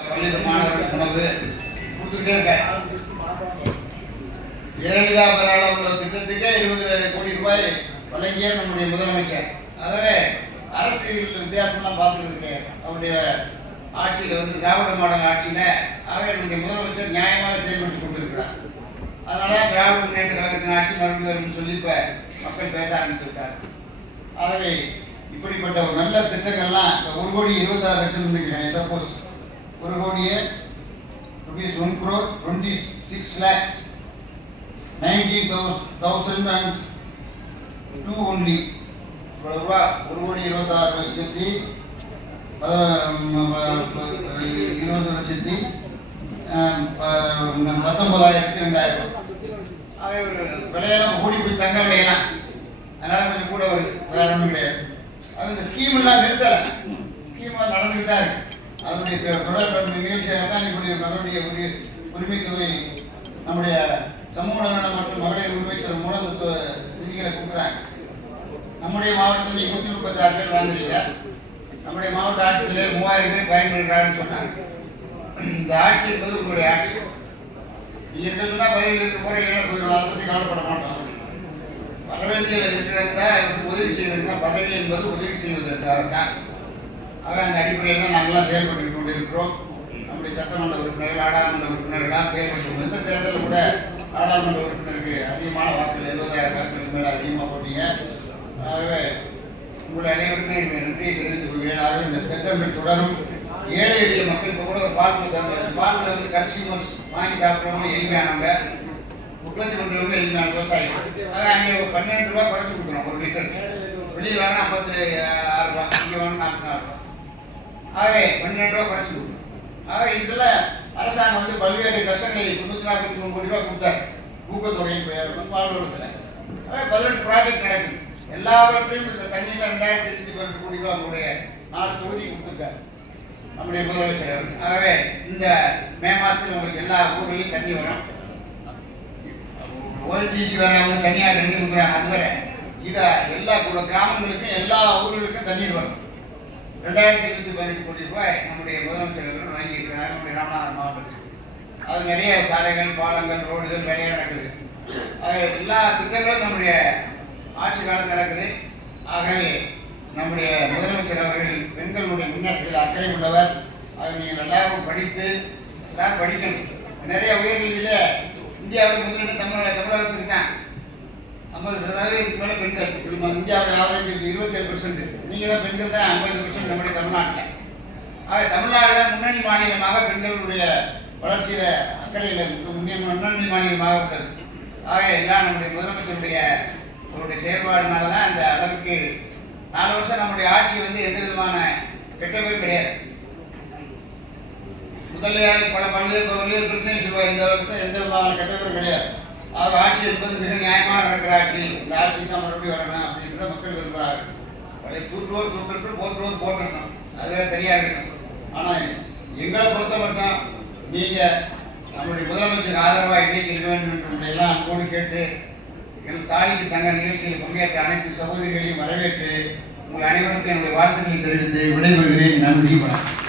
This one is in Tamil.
பள்ளியில் மாணவர்களுக்கு உணவு கொடுத்துக்கிட்டே இருக்கேன். ஜெயலலிதா பெறால உள்ள திட்டத்துக்கே இருபது கோடி ரூபாய் வழங்கிய நம்முடைய முதலமைச்சர். ஆகவே அரசியல் வித்தியாசம்லாம் பார்த்துருக்கு அவருடைய ஆட்சியில் வந்து திராவிட மாடல் ஆட்சியில் ஆகவே நம்முடைய முதலமைச்சர் நியாயமாக செயல்பட்டு கொண்டிருக்கிறார். அதனால திராவிட முன்னேற்ற கழகத்தின் ஆட்சி மறுபடியும் வரும்னு சொல்லி இப்போ மக்கள் பேச ஆரம்பித்து விட்டார் ஆகவே இப்படிப்பட்ட ஒரு நல்ல திட்டங்கள்லாம் இப்ப ஒரு கோடி இருபத்தாறு லட்சம் சப்போஸ் ஒரு கோடியே rupees one crore twenty six lakhs ninety thousand and two only இவ்வளோ ரூபா ஒரு கோடி இருபத்தாறு லட்சத்தி இருபது லட்சத்தி அஹ், ப- பத்தொன்பதாயிரத்தி ரெண்டாயிரம். ஆக ஒரு விலையெல்லாம் கூடி போய் தங்க விலையெல்லாம். அதனால் கொஞ்சம் கூட வருது வேற ஒன்றும் கிடையாது. அது இந்த ஸ்கீம் எல்லாம் நிறுத்தலை. ஸ்கீம் நடந்துக்கிட்டு தான் இருக்கு. அதனுடைய தொ- தொடர் நிகழ்ச்சியாக தான் இப்படி அதனுடைய உரி உரிமை தொகை நம்முடைய சமூக நலன் மற்றும் மகளிர் உரிமைத்துறை மூலம் இந்த நிதிகளை கொடுக்குறாங்க. நம்முடைய மாவட்டத்தில் நூற்றி முப்பத்தி ஆறு பேர் வாங்குறீங்க நம்முடைய மாவட்ட ஆட்சியில் மூவாயிரம் பேர் பயன்படுகிறான்னு சொன்னாங்க. இந்த ஆட்சி என்பது உங்களுடைய ஆட்சி. நீங்க இருக்கிறதுனா பதில் இருக்க போற போயிடும் அதை பற்றி கவலைப்பட மாட்டோம். வரவேண்டியில் இருக்கிறதா உதவி செய்வதுன்னா பதவி என்பது உதவி செய்வதற்காக தான் ஆக அந்த அடிப்படையில் தான் நாங்களாம் செயல்பட்டு கொண்டிருக்கிறோம். நம்முடைய சட்டமன்ற உறுப்பினர்கள் நாடாளுமன்ற உறுப்பினர்களாக செயல்பட்டு கொண்டு இந்த தேர்தலில் கூட நாடாளுமன்ற உறுப்பினருக்கு அதிகமான வாக்குகள் எழுபதாயிரம் வாக்குகளுக்கு மேலே அதிகமாக போட்டீங்க. ஆகவே உங்கள் அனைவருக்கும் எங்கள் நன்றியை தெரிவித்துக் கொள்கிறேன். ஆகவே இந்த திட்டங்கள் தொடரும். ஏழை எளிய மக்களுக்கு கூட ஒரு பால் கொடுத்தாங்க பால் வந்து கன்சியூமர்ஸ் வாங்கி சாப்பிட்றவங்க எளிமையானவங்க. உற்பத்தி பண்ணுறவங்க எளிமையான விவசாயிகள். அதான் அங்கே ஒரு பன்னெண்டு ரூபா குறைச்சி கொடுக்குறோம் ஒரு லிட்டர் வெளியில் வாங்கினா ஐம்பத்தி ஆறு ரூபா இங்கே வாங்கினா நாற்பத்தி நாலு ரூபா. ஆகவே பன்னெண்டு ரூபா குறைச்சி கொடுக்கணும் ஆக இதில் அரசாங்கம் வந்து பல்வேறு கஷ்டங்களில் முந்நூற்றி நாற்பத்தி மூணு கோடி ரூபா கொடுத்தாரு. ஊக்கத்தொகை பாலூரத்தில் ஆகவே பதினெட்டு ப்ராஜெக்ட் நடக்குது. எல்லாவற்றையும் இந்த தண்ணியில் ரெண்டாயிரத்தி எட்நூத்தி பன்னெண்டு கோடி ரூபா நம்முடைய நாலு தொகுதி கொடுத்துருக்காரு. நம்முடைய முதலமைச்சர் அவர்கள். ஆகவே இந்த மே மாதத்தில் உங்களுக்கு எல்லா ஊர்லையும் தண்ணி வரும். ஓஎன்ஜிசி வேற அவங்க தனியாக தண்ணி கொடுக்குறாங்க. அது வரை இதை எல்லா கிராமங்களுக்கும் எல்லா ஊர்களுக்கும் தண்ணீர் வரும். ரெண்டாயிரத்தி இருபத்தி பதினெட்டு கோடி ரூபாய் நம்முடைய முதலமைச்சர் அவர்கள் வாங்கியிருக்கிறார் நம்முடைய ராமநாதபுரம் மாவட்டத்தில். அது நிறைய சாலைகள் பாலங்கள் ரோடுகள் நிறைய நடக்குது. எல்லா திட்டங்களும் நம்முடைய ஆட்சி காலம் நடக்குது. ஆகவே நம்முடைய முதலமைச்சர் அவர்கள் பெண்களுடைய முன்னேற்றத்தில் அக்கறை உள்ளவர் அதை நீங்கள் எல்லாரும் படித்து எல்லாரும் படிக்கணும். நிறைய உயர்கல்வியில் இந்தியாவில் முதலீடு தமிழ் தமிழக சதவீதத்துக்கு மேலே பெண்கள். இப்படி இந்தியாவில் ஆவரேஜ் இருபத்தேழு பெர்சன்ட் நீங்கள் தான் பெண்கள் தான் ஐம்பது பெர்சன்ட் நம்முடைய தமிழ்நாட்டில். ஆக தமிழ்நாடு தான் முன்னணி மாநிலமாக பெண்களுடைய வளர்ச்சியில் அக்கறையில் முன்னே முன்னணி மாநிலமாக உள்ளது. ஆக எல்லாம் நம்முடைய முதலமைச்சருடைய அவருடைய செயல்பாடுனால தான் இந்த அளவுக்கு நாலு வருஷம் நம்முடைய ஆட்சி வந்து எந்த விதமான கெட்டவே கிடையாது. முதல்ல பல பல்வேறு பல்வேறு பிரச்சனை சொல்லுவார். இந்த வருஷம் எந்த விதமான கெட்டதும் கிடையாது. அவர் ஆட்சி என்பது மிக நியாயமாக நடக்கிற ஆட்சி. இந்த ஆட்சி தான் மறுபடியும் வரணும் அப்படின்றத மக்கள் விரும்புகிறார்கள். அதை தூற்றுவோர் தூற்றுட்டு போற்றுவோர் போட்டுருக்கணும் அதுவே தனியாக இருக்கணும் ஆனால் எங்களை பொறுத்த மட்டும் நீங்கள் நம்முடைய முதலமைச்சருக்கு ஆதரவாக இன்றைக்கு இருக்க வேண்டும் எல்லாம் அன்போடு கேட்டு எங்கள் தாலிக்கு தங்க நிகழ்ச்சியில் பங்கேற்ற அனைத்து சகோதரிகளையும் வரவேற்று உங்கள் அனைவருக்கும் என்னுடைய வாழ்த்துக்களை தெரிவித்து விடைபெறுகிறேன். நன்றி வணக்கம்.